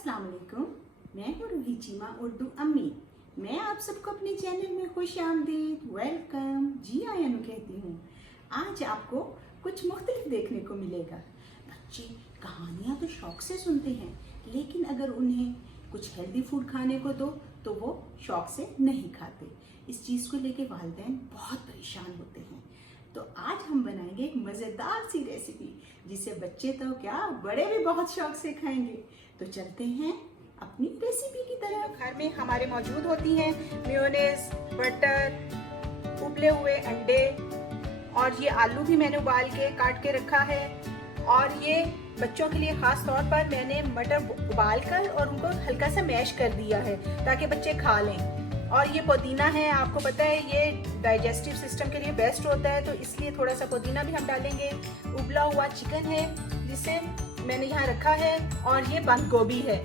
अस्सलाम वालेकुम। मैं हूँ रूही चीमा उर्दू अम्मी। मैं आप सबको अपने चैनल में खुश आमदीद, वेलकम, जी आयानु कहती हूँ। आज आपको कुछ मुख्तलिफ देखने को मिलेगा। बच्चे कहानियाँ तो शौक से सुनते हैं, लेकिन अगर उन्हें कुछ हेल्दी फूड खाने को दो तो वो शौक से नहीं खाते। इस चीज़ को लेके वालिदैन बहुत परेशान होते हैं। तो आज हम बनाएंगे एक मज़ेदार सी रेसिपी जिसे बच्चे तो क्या बड़े भी बहुत शौक से खाएंगे। तो चलते हैं अपनी रेसिपी की तरफ। घर में हमारे मौजूद होती हैं मेयोनेज़, बटर, उबले हुए अंडे और ये आलू भी मैंने उबाल के काट के रखा है। और ये बच्चों के लिए ख़ास तौर पर मैंने मटर उबाल कर और उनको हल्का सा मैश कर दिया है ताकि बच्चे खा लें। और ये पुदीना है, आपको पता है ये डाइजेस्टिव सिस्टम के लिए बेस्ट होता है, तो इसलिए थोड़ा सा पुदीना भी हम डालेंगे। उबला हुआ चिकन है जिसे मैंने यहाँ रखा है, और ये बंद गोभी है।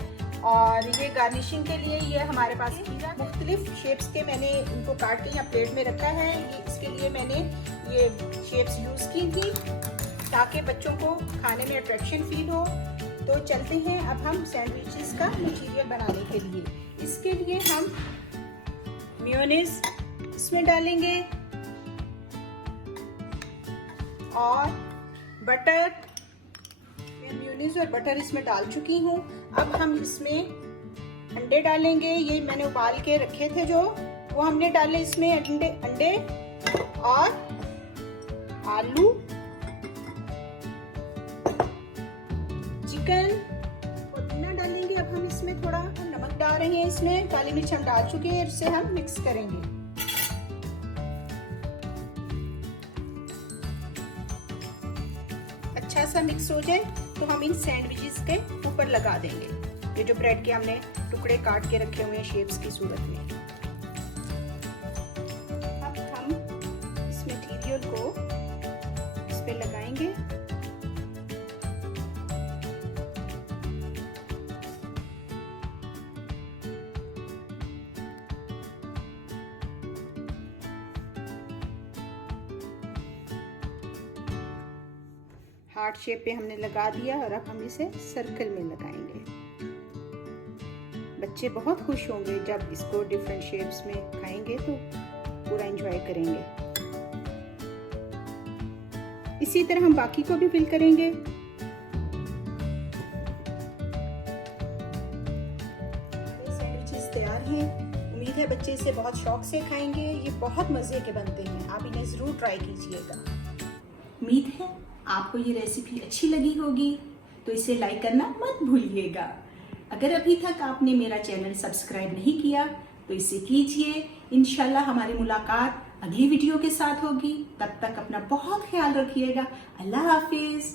और ये गार्निशिंग के लिए ये हमारे पास मुख्तलिफ शेप्स के मैंने इनको काट के यहाँ प्लेट में रखा है। ये इसके लिए मैंने ये शेप्स यूज़ की थी ताकि बच्चों को खाने में अट्रैक्शन फील हो। तो चलते हैं अब हम सैंडविचेस का मटीरियल बनाने के लिए। इसके लिए हम मेयोनेज़ इसमें डालेंगे और बटर। मैं मेयोनेज़ और बटर इसमें डाल चुकी हूँ। अब हम इसमें अंडे डालेंगे। ये मैंने उबाल के रखे थे जो, वो हमने डाले इसमें अंडे और आलू, चिकन, पुदीना डालेंगे। अब हम इसमें थोड़ा नमक डाल रहे हैं, इसमें काली मिर्च हम डाल चुके हैं, इससे हम मिक्स करेंगे। अच्छा सा मिक्स हो जाए तो हम इन सैंडविचेस के ऊपर लगा देंगे, ये जो ब्रेड के हमने टुकड़े काट के रखे हुए हैं शेप्स की सूरत में। अब हम इस मटेरियल को इस पे लगाएंगे। हार्ट शेप पे हमने लगा दिया और अब हम इसे सर्कल में लगाएंगे। बच्चे बहुत खुश होंगे जब इसको डिफरेंट शेप्स में खाएंगे, तो पूरा एंजॉय करेंगे। इसी तरह हम बाकी को भी फिल करेंगे। सैंडविचेस तैयार हैं। उम्मीद है बच्चे इसे बहुत शौक से खाएंगे। ये बहुत मजे के बनते हैं, आप इन्हें जरूर ट्राई कीजिएगा। उम्मीद है आपको ये रेसिपी अच्छी लगी होगी, तो इसे लाइक करना मत भूलिएगा। अगर अभी तक आपने मेरा चैनल सब्सक्राइब नहीं किया तो इसे कीजिए। इंशाल्लाह हमारी मुलाकात अगली वीडियो के साथ होगी। तब तक अपना बहुत ख्याल रखिएगा। अल्लाह हाफिज।